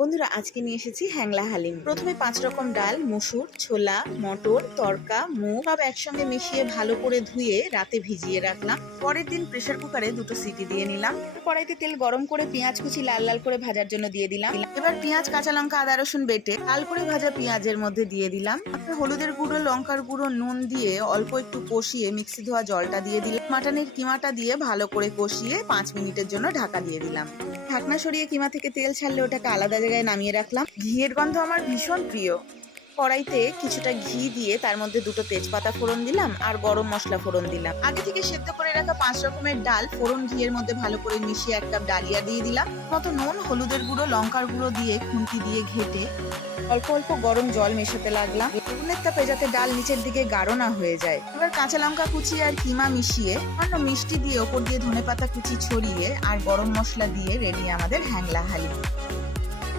বন্ধুরা, আজকে নিয়ে এসেছি হ্যাংলা হালিম। প্রথমে 5 রকম ডাল, মসুর, ছোলা, মটর, তড়কা, মুগ সব একসঙ্গে মিশিয়ে ভালো করে ধুয়ে রাতে ভিজিয়ে রাখলাম। পরের দিন প্রেসার কুকারে 2টো সিটি দিয়ে নিলাম। কড়াইতে তেল গরম করে পেঁয়াজ কুচি লাল লাল করে ভাজার জন্য দিয়ে দিলাম। এবার পেঁয়াজ, কাঁচা লঙ্কা, আদা রসুন বেটে লাল করে ভাজা পেঁয়াজের মধ্যে দিয়ে দিলাম। হলুদের গুঁড়ো, লঙ্কার গুঁড়ো, নুন দিয়ে অল্প একটু কষিয়ে মিক্সি ধোয়া জলটা দিয়ে দিলাম। মাটনের কিমাটা দিয়ে ভালো করে কষিয়ে 5 মিনিটের জন্য ঢাকা দিয়ে দিলাম। ঢাকনা সরিয়ে কিমা থেকে তেল ছাড়লে ওটাকে আলাদা জায়গায় নামিয়ে রাখলাম। ঘিয়ের গন্ধ আমার ভীষণ প্রিয়। কড়াইতে কিছুটা ঘি দিয়ে তার মধ্যে 2টো তেজপাতা ফোড়ন দিলাম আর গরম মশলা ফোড়ন দিলাম। আগে থেকে সেদ্ধ করে রাখা 5 রকমের ডাল ফোড়ন ঘিয়ের মধ্যে ভালো করে মিশিয়ে 1 কাপ ডালিয়া দিয়ে দিলাম। মতো নুন, হলুদের গুঁড়ো, লঙ্কার গুঁড়ো দিয়ে খুন্তি দিয়ে ঘেটে অল্প অল্প গরম জল মেশাতে লাগলাম। উনুনের তাপে যাতে ডাল নিচের দিকে গাঢ় না হয়ে যায়। এবার কাঁচা লঙ্কা কুচি আর কিমা মিশিয়ে সামান্য মিষ্টি দিয়ে ওপর দিয়ে ধনেপাতা কুচি ছড়িয়ে আর গরম মশলা দিয়ে রেডি আমাদের হ্যাংলা হালিম।